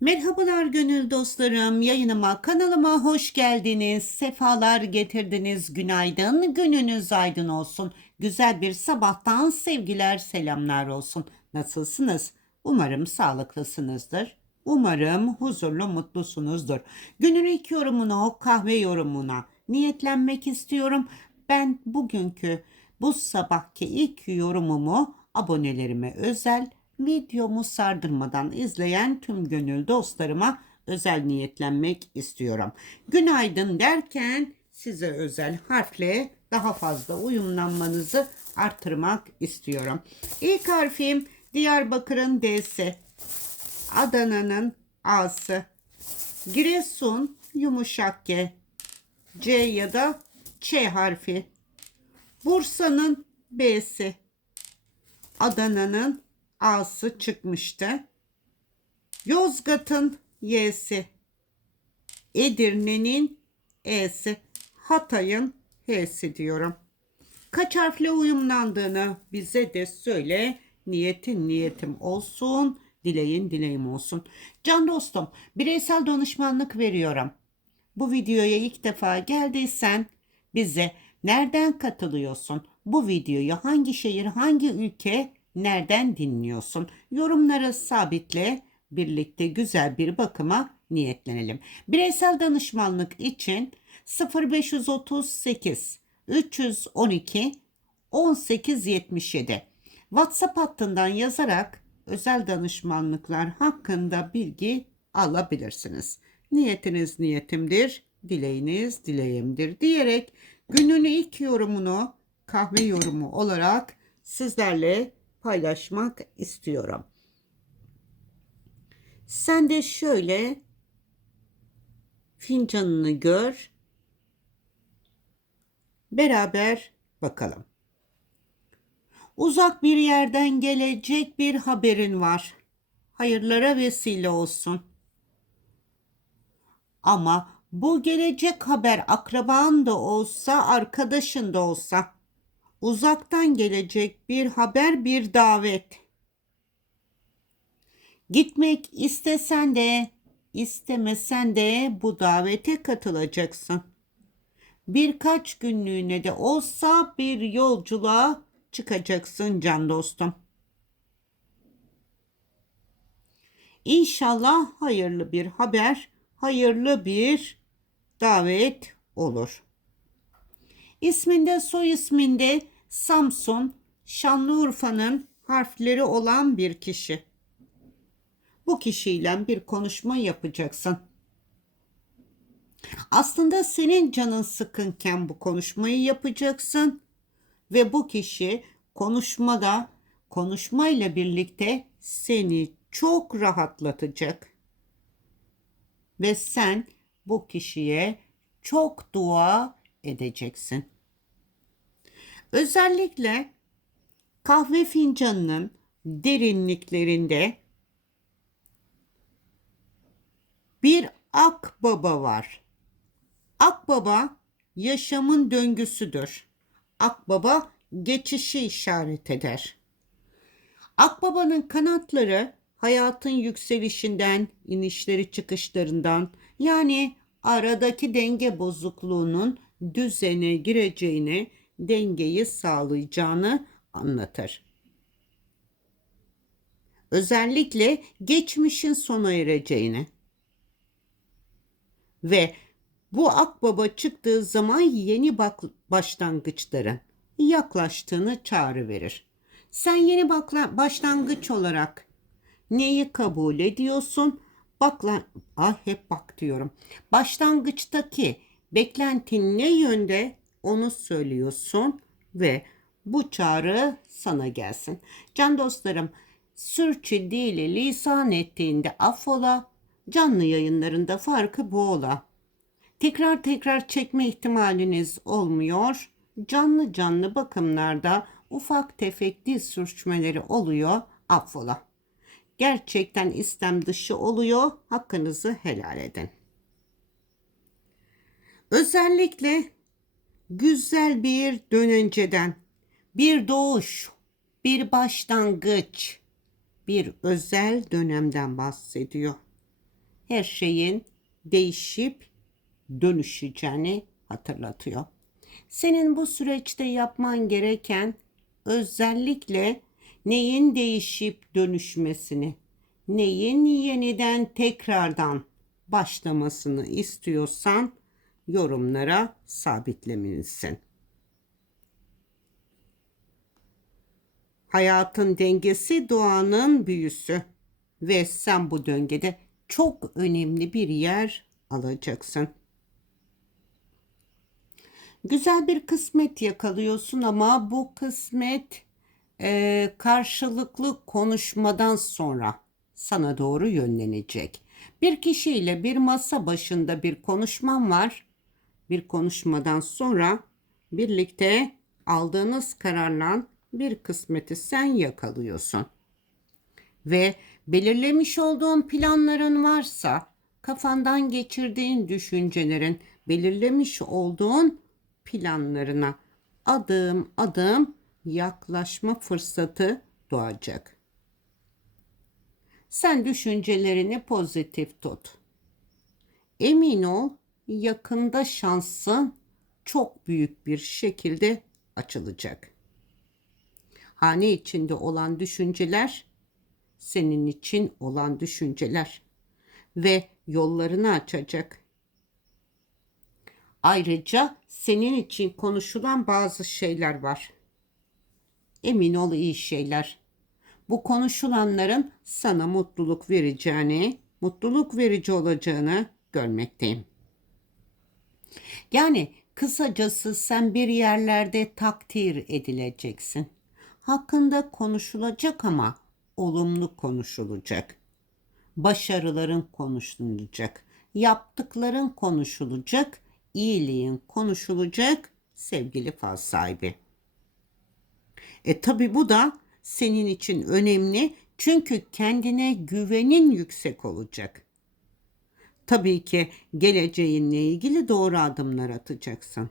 Merhabalar gönül dostlarım. Yayınıma, kanalıma hoş geldiniz. Sefalar getirdiniz. Günaydın. Gününüz aydın olsun. Güzel bir sabahtan sevgiler, selamlar olsun. Nasılsınız? Umarım sağlıklısınızdır. Umarım huzurlu, mutlusunuzdur. Günün ilk yorumunu, kahve yorumuna niyetlenmek istiyorum. Ben bugünkü bu sabahki ilk yorumumu abonelerime özel videomu sardırmadan izleyen tüm gönül dostlarıma özel niyetlenmek istiyorum. Günaydın derken size özel harfle daha fazla uyumlanmanızı artırmak istiyorum. İlk harfim Diyarbakır'ın D'si, Adana'nın A'sı, Giresun yumuşak G, C ya da Ç harfi, Bursa'nın B'si, Adana'nın A'sı çıkmıştı. Yozgat'ın Y'si. Edirne'nin E'si. Hatay'ın H'si diyorum. Kaç harfle uyumlandığını bize de söyle. Niyetin niyetim olsun. Dileğin dileğim olsun. Can dostum bireysel danışmanlık veriyorum. Bu videoya ilk defa geldiysen bize nereden katılıyorsun? Bu videoyu hangi şehir, hangi ülke, nereden dinliyorsun? Yorumları sabitle birlikte güzel bir bakıma niyetlenelim. Bireysel danışmanlık için 0538 312 1877 WhatsApp hattından yazarak özel danışmanlıklar hakkında bilgi alabilirsiniz. Niyetiniz niyetimdir, dileğiniz dileğimdir diyerek günün ilk yorumunu kahve yorumu olarak sizlerle paylaşmak istiyorum. Sen de şöyle fincanını gör. Beraber bakalım. Uzak bir yerden gelecek bir haberin var. Hayırlara vesile olsun. Ama bu gelecek haber akraban da olsa, arkadaşın da olsa uzaktan gelecek bir haber, bir davet. Gitmek istesen de, istemesen de bu davete katılacaksın. Birkaç günlüğüne de olsa bir yolculuğa çıkacaksın can dostum. İnşallah hayırlı bir haber, hayırlı bir davet olur. İsminde soy isminde Samsun, Şanlıurfa'nın harfleri olan bir kişi. Bu kişiyle bir konuşma yapacaksın. Aslında senin canın sıkınken bu konuşmayı yapacaksın ve bu kişi konuşmada konuşmayla birlikte seni çok rahatlatacak. Ve sen bu kişiye çok dua edeceksin. Özellikle kahve fincanının derinliklerinde bir akbaba var. Akbaba yaşamın döngüsüdür. Akbaba geçişi işaret eder. Akbabanın kanatları hayatın yükselişinden, inişleri çıkışlarından yani aradaki denge bozukluğunun düzene gireceğini, dengeyi sağlayacağını anlatır. Özellikle geçmişin sona ereceğini ve bu akbaba çıktığı zaman yeni başlangıçların yaklaştığını çağrı verir. Sen yeni başlangıç olarak neyi kabul ediyorsun? Bakla, ah hep bak diyorum. Başlangıçtaki beklentin ne yönde onu söylüyorsun ve bu çağrı sana gelsin. Can dostlarım, sürçü dili lisan ettiğinde affola, canlı yayınlarında farkı bu ola. Tekrar tekrar çekme ihtimaliniz olmuyor. Canlı canlı bakımlarda ufak tefek dil sürçmeleri oluyor. Affola. Gerçekten istem dışı oluyor. Hakkınızı helal edin. Özellikle güzel bir dönenceden, bir doğuş, bir başlangıç, bir özel dönemden bahsediyor. her şeyin değişip dönüşeceğini hatırlatıyor. Senin bu süreçte yapman gereken özellikle neyin değişip dönüşmesini, neyin yeniden tekrardan başlamasını istiyorsan yorumlara sabitlemelisin. Hayatın dengesi doğanın büyüsü ve sen bu döngede çok önemli bir yer alacaksın. Güzel bir kısmet yakalıyorsun ama bu kısmet e, karşılıklı konuşmadan sonra sana doğru yönlenecek. Bir kişiyle bir masa başında bir konuşman var. Bir konuşmadan sonra birlikte aldığınız kararla bir kısmeti sen yakalıyorsun. Ve belirlemiş olduğun planların varsa kafandan geçirdiğin düşüncelerin belirlemiş olduğun planlarına adım adım yaklaşma fırsatı doğacak. Sen düşüncelerini pozitif tut. Emin ol yakında şansın çok büyük bir şekilde açılacak. Hane içinde olan düşünceler senin için olan düşünceler ve yollarını açacak. Ayrıca senin için konuşulan bazı şeyler var. Emin ol iyi şeyler. Bu konuşulanların sana mutluluk vereceğini, mutluluk verici olacağını görmekteyim. Yani kısacası sen bir yerlerde takdir edileceksin. Hakkında konuşulacak ama olumlu konuşulacak. Başarıların konuşulacak. Yaptıkların konuşulacak. iyiliğin konuşulacak sevgili faz sahibi. E tabi bu da senin için önemli çünkü kendine güvenin yüksek olacak. Tabii ki geleceğinle ilgili doğru adımlar atacaksın.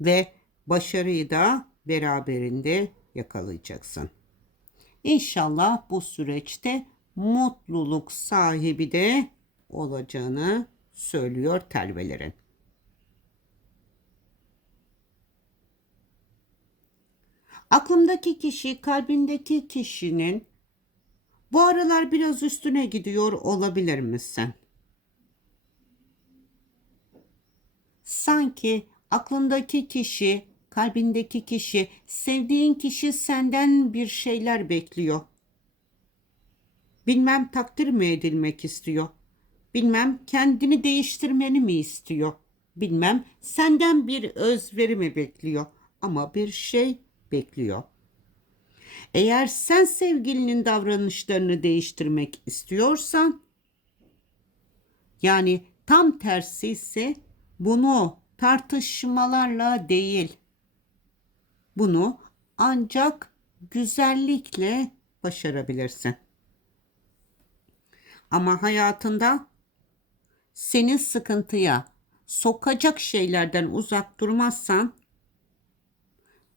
Ve başarıyı da beraberinde yakalayacaksın. İnşallah bu süreçte mutluluk sahibi de olacağını söylüyor telvelerin. Aklımdaki kişi, kalbindeki kişinin bu aralar biraz üstüne gidiyor olabilir misin? Sanki aklındaki kişi, kalbindeki kişi, sevdiğin kişi senden bir şeyler bekliyor. Bilmem takdir mi edilmek istiyor. Bilmem kendini değiştirmeni mi istiyor. Bilmem senden bir özveri mi bekliyor. Ama bir şey bekliyor. Eğer sen sevgilinin davranışlarını değiştirmek istiyorsan yani tam tersi ise bunu tartışmalarla değil bunu ancak güzellikle başarabilirsin. Ama hayatında seni sıkıntıya sokacak şeylerden uzak durmazsan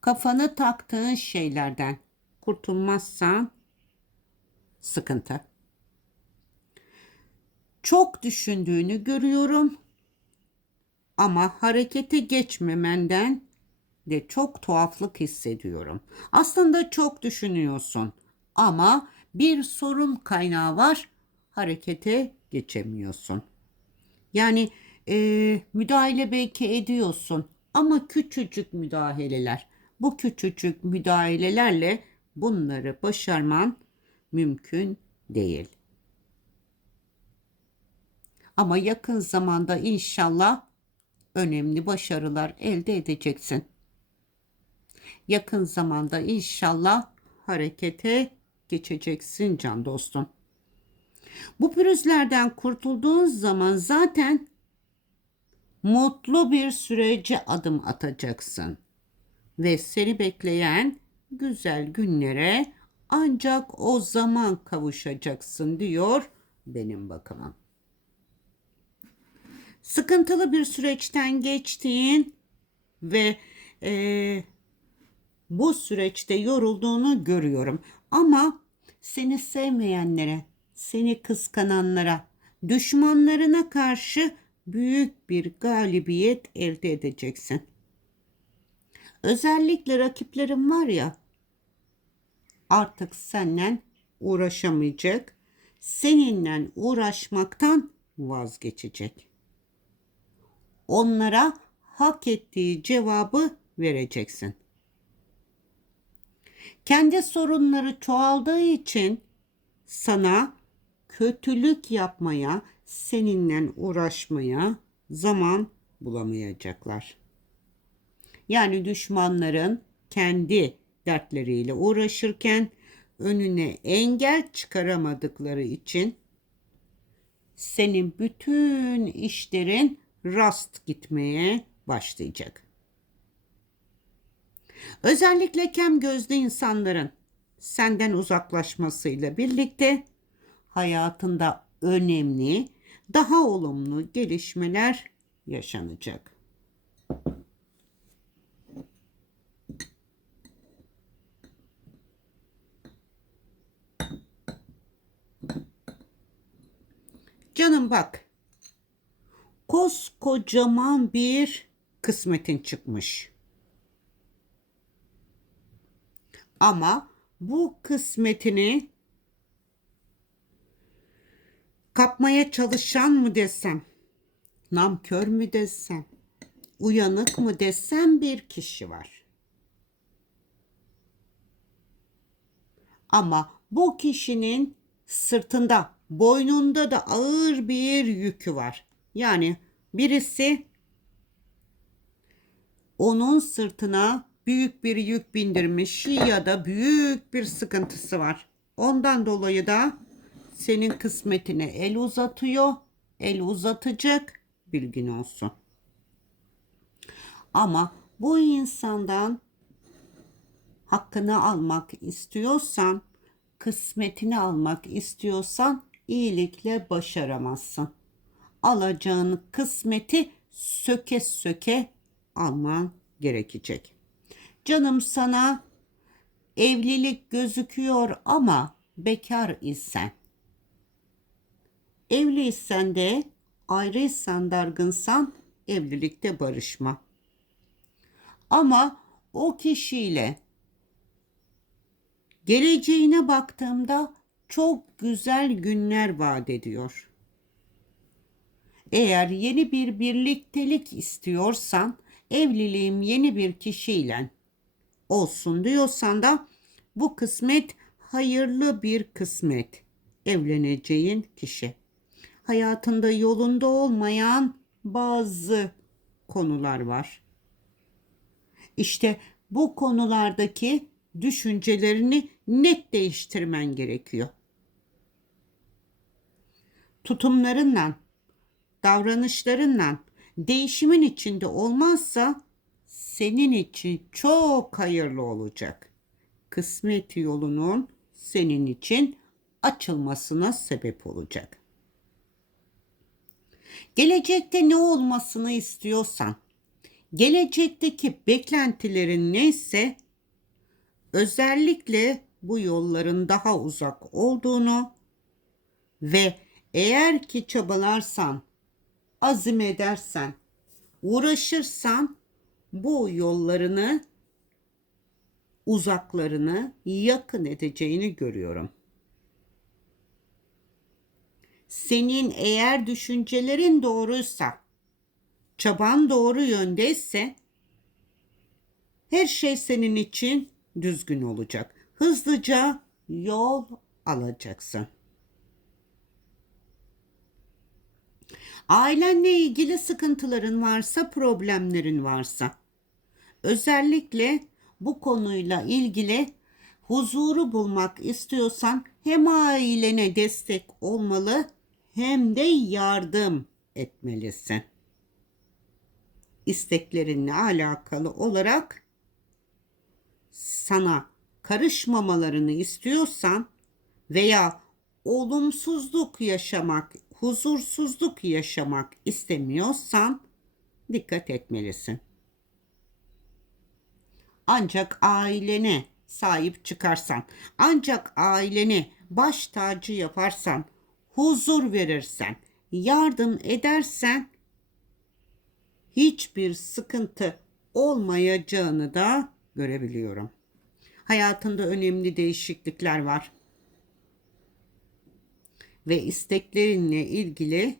kafanı taktığın şeylerden kurtulmazsan sıkıntı. Çok düşündüğünü görüyorum ama harekete geçmemenden de çok tuhaflık hissediyorum. Aslında çok düşünüyorsun ama bir sorun kaynağı var harekete geçemiyorsun. Yani e, müdahale belki ediyorsun ama küçücük müdahaleler. Bu küçücük müdahalelerle bunları başarman mümkün değil. Ama yakın zamanda inşallah önemli başarılar elde edeceksin. Yakın zamanda inşallah harekete geçeceksin can dostum. Bu pürüzlerden kurtulduğun zaman zaten mutlu bir sürece adım atacaksın. Ve seni bekleyen güzel günlere ancak o zaman kavuşacaksın diyor benim bakımım. Sıkıntılı bir süreçten geçtiğin ve e, bu süreçte yorulduğunu görüyorum. Ama seni sevmeyenlere, seni kıskananlara, düşmanlarına karşı büyük bir galibiyet elde edeceksin. Özellikle rakiplerin var ya artık senden uğraşamayacak. Seninle uğraşmaktan vazgeçecek. Onlara hak ettiği cevabı vereceksin. Kendi sorunları çoğaldığı için sana kötülük yapmaya, seninle uğraşmaya zaman bulamayacaklar. Yani düşmanların kendi dertleriyle uğraşırken önüne engel çıkaramadıkları için senin bütün işlerin rast gitmeye başlayacak. Özellikle kem gözlü insanların senden uzaklaşmasıyla birlikte hayatında önemli, daha olumlu gelişmeler yaşanacak. Canım bak. Koskocaman bir kısmetin çıkmış. Ama bu kısmetini kapmaya çalışan mı desem, namkör mü desem, uyanık mı desem bir kişi var. Ama bu kişinin sırtında, boynunda da ağır bir yükü var. Yani birisi onun sırtına büyük bir yük bindirmiş ya da büyük bir sıkıntısı var. Ondan dolayı da senin kısmetine el uzatıyor, el uzatacak bilgin olsun. Ama bu insandan hakkını almak istiyorsan, kısmetini almak istiyorsan iyilikle başaramazsın. Alacağın kısmeti söke söke alman gerekecek. Canım sana evlilik gözüküyor ama bekar isen. Evliysen de ayrıysan dargınsan evlilikte barışma. Ama o kişiyle geleceğine baktığımda çok güzel günler vaat ediyor. Eğer yeni bir birliktelik istiyorsan evliliğim yeni bir kişiyle olsun diyorsan da bu kısmet hayırlı bir kısmet. Evleneceğin kişi. Hayatında yolunda olmayan bazı konular var. İşte bu konulardaki düşüncelerini net değiştirmen gerekiyor. Tutumlarınla, davranışlarınla değişimin içinde olmazsa senin için çok hayırlı olacak. Kısmet yolunun senin için açılmasına sebep olacak. Gelecekte ne olmasını istiyorsan, gelecekteki beklentilerin neyse özellikle bu yolların daha uzak olduğunu ve eğer ki çabalarsan, azim edersen, uğraşırsan bu yollarını uzaklarını yakın edeceğini görüyorum. Senin eğer düşüncelerin doğruysa, çaban doğru yöndeyse her şey senin için düzgün olacak. Hızlıca yol alacaksın. Ailenle ilgili sıkıntıların varsa, problemlerin varsa, özellikle bu konuyla ilgili huzuru bulmak istiyorsan hem ailene destek olmalı hem de yardım etmelisin. İsteklerinle alakalı olarak sana karışmamalarını istiyorsan veya olumsuzluk yaşamak, huzursuzluk yaşamak istemiyorsan dikkat etmelisin. Ancak ailene sahip çıkarsan, ancak aileni baş tacı yaparsan, huzur verirsen, yardım edersen hiçbir sıkıntı olmayacağını da görebiliyorum. Hayatında önemli değişiklikler var. Ve isteklerinle ilgili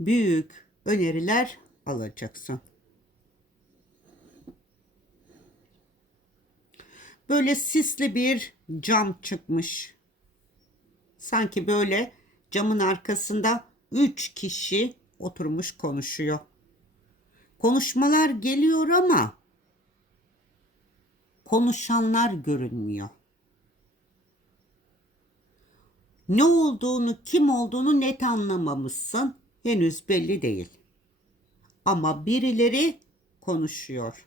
büyük öneriler alacaksın. Böyle sisli bir cam çıkmış. Sanki böyle camın arkasında üç kişi oturmuş konuşuyor. Konuşmalar geliyor ama konuşanlar görünmüyor. Ne olduğunu, kim olduğunu net anlamamışsın. Henüz belli değil. Ama birileri konuşuyor.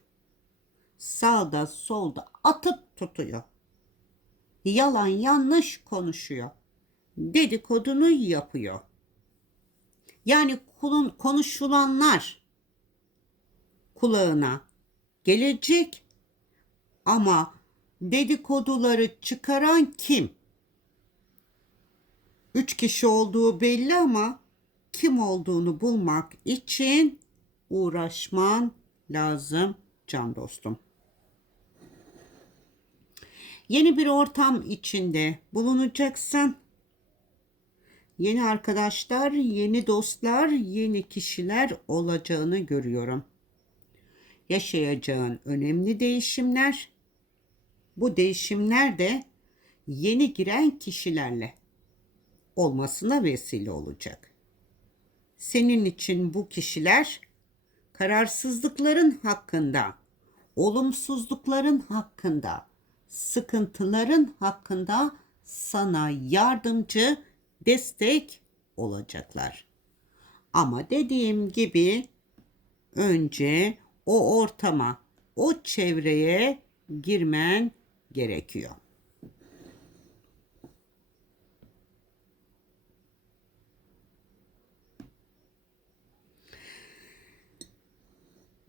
Sağda solda atıp tutuyor. Yalan yanlış konuşuyor. Dedikodunu yapıyor. Yani kulun konuşulanlar kulağına gelecek ama dedikoduları çıkaran kim? Üç kişi olduğu belli ama kim olduğunu bulmak için uğraşman lazım can dostum. Yeni bir ortam içinde bulunacaksın. Yeni arkadaşlar, yeni dostlar, yeni kişiler olacağını görüyorum. Yaşayacağın önemli değişimler. Bu değişimler de yeni giren kişilerle olmasına vesile olacak. Senin için bu kişiler kararsızlıkların hakkında, olumsuzlukların hakkında, sıkıntıların hakkında sana yardımcı, destek olacaklar. Ama dediğim gibi önce o ortama, o çevreye girmen gerekiyor.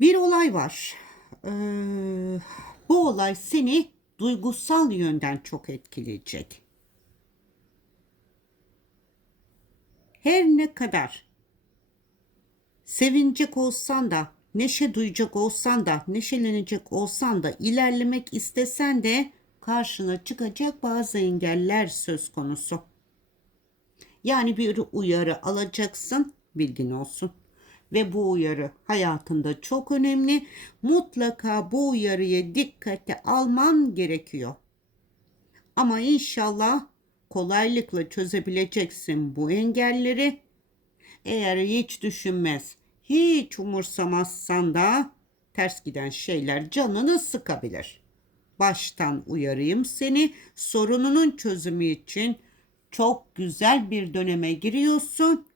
Bir olay var. Ee, bu olay seni duygusal yönden çok etkileyecek. Her ne kadar sevinecek olsan da, neşe duyacak olsan da, neşelenecek olsan da, ilerlemek istesen de karşına çıkacak bazı engeller söz konusu. Yani bir uyarı alacaksın, bilgin olsun ve bu uyarı hayatında çok önemli. Mutlaka bu uyarıyı dikkate alman gerekiyor. Ama inşallah kolaylıkla çözebileceksin bu engelleri. Eğer hiç düşünmez, hiç umursamazsan da ters giden şeyler canını sıkabilir. Baştan uyarayım seni. Sorununun çözümü için çok güzel bir döneme giriyorsun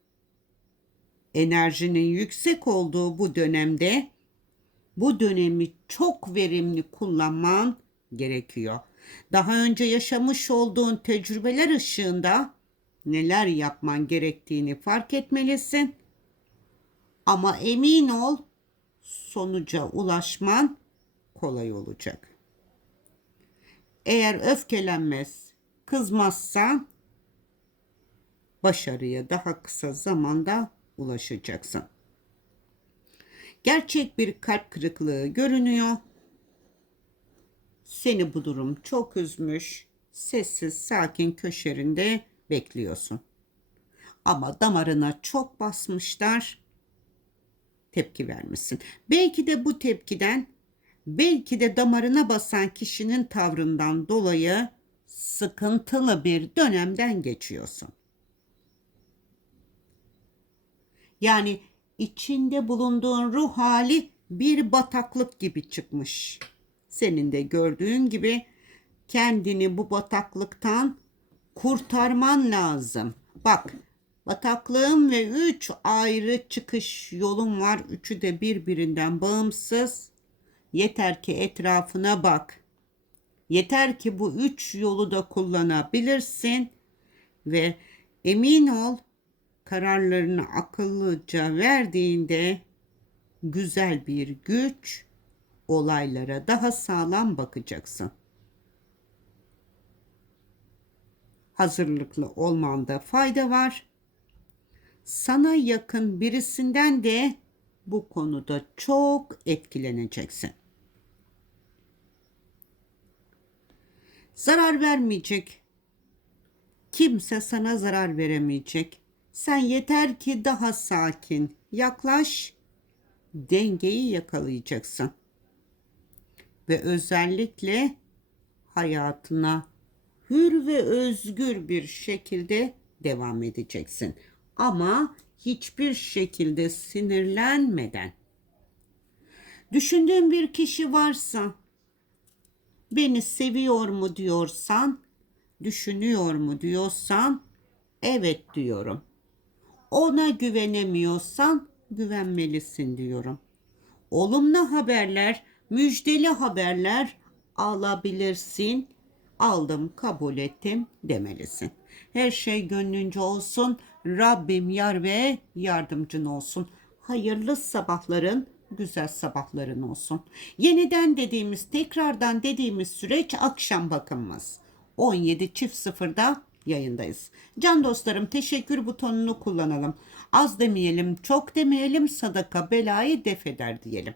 enerjinin yüksek olduğu bu dönemde bu dönemi çok verimli kullanman gerekiyor. Daha önce yaşamış olduğun tecrübeler ışığında neler yapman gerektiğini fark etmelisin. Ama emin ol sonuca ulaşman kolay olacak. Eğer öfkelenmez, kızmazsan başarıya daha kısa zamanda ulaşacaksın. Gerçek bir kalp kırıklığı görünüyor. Seni bu durum çok üzmüş. Sessiz, sakin köşerinde bekliyorsun. Ama damarına çok basmışlar. Tepki vermişsin. Belki de bu tepkiden, belki de damarına basan kişinin tavrından dolayı sıkıntılı bir dönemden geçiyorsun. Yani içinde bulunduğun ruh hali bir bataklık gibi çıkmış. Senin de gördüğün gibi kendini bu bataklıktan kurtarman lazım. Bak bataklığın ve üç ayrı çıkış yolun var. Üçü de birbirinden bağımsız. Yeter ki etrafına bak. Yeter ki bu üç yolu da kullanabilirsin ve emin ol kararlarını akıllıca verdiğinde güzel bir güç olaylara daha sağlam bakacaksın. Hazırlıklı olmanda fayda var. sana yakın birisinden de bu konuda çok etkileneceksin. Zarar vermeyecek. Kimse sana zarar veremeyecek. Sen yeter ki daha sakin yaklaş, dengeyi yakalayacaksın. Ve özellikle hayatına hür ve özgür bir şekilde devam edeceksin. Ama hiçbir şekilde sinirlenmeden. Düşündüğün bir kişi varsa beni seviyor mu diyorsan, düşünüyor mu diyorsan evet diyorum. Ona güvenemiyorsan güvenmelisin diyorum. Olumlu haberler, müjdeli haberler alabilirsin. Aldım, kabul ettim demelisin. Her şey gönlünce olsun. Rabbim yar ve yardımcın olsun. Hayırlı sabahların, güzel sabahların olsun. Yeniden dediğimiz, tekrardan dediğimiz süreç akşam bakımımız. 17 çift sıfırda yayındayız. Can dostlarım teşekkür butonunu kullanalım. Az demeyelim, çok demeyelim, sadaka belayı def eder diyelim.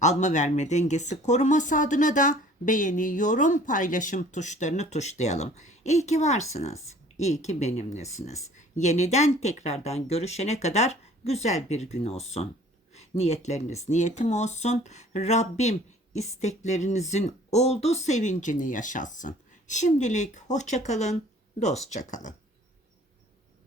Alma verme dengesi koruması adına da beğeni, yorum, paylaşım tuşlarını tuşlayalım. İyi ki varsınız. İyi ki benimlesiniz. Yeniden tekrardan görüşene kadar güzel bir gün olsun. Niyetleriniz niyetim olsun. Rabbim isteklerinizin olduğu sevincini yaşatsın. Şimdilik hoşça kalın, dostça kalın.